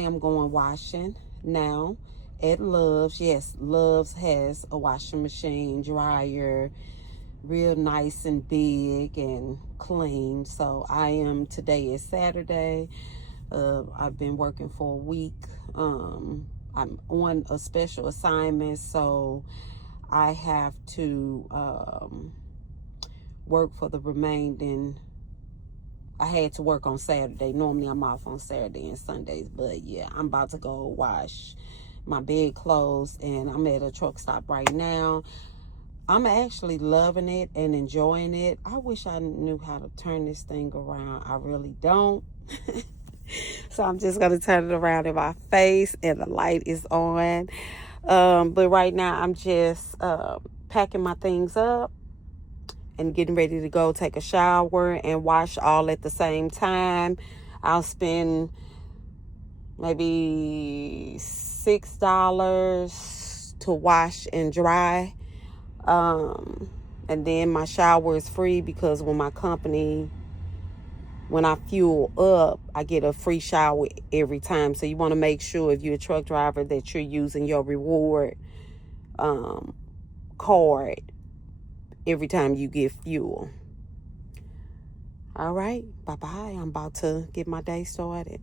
am going washing now at Love's. Yes, Love's has a washing machine, dryer, real nice and big and clean. So today is Saturday. I've been working for a week. I'm on a special assignment, so I have to work for the remaining. I had to work on Saturday. Normally I'm off on Saturday and Sundays, but yeah, I'm about to go wash my bed clothes, and I'm at a truck stop right now. I'm actually loving it and enjoying it. I wish I knew how to turn this thing around. I really don't. So I'm just going to turn it around in my face, and the light is on. But right now I'm just packing my things up and getting ready to go take a shower and wash all at the same time. I'll spend maybe $6 to wash and dry. And then my shower is free because when I fuel up, I get a free shower every time. So you want to make sure, if you're a truck driver, that you're using your reward card every time you get fuel. All right, bye-bye. I'm about to get my day started.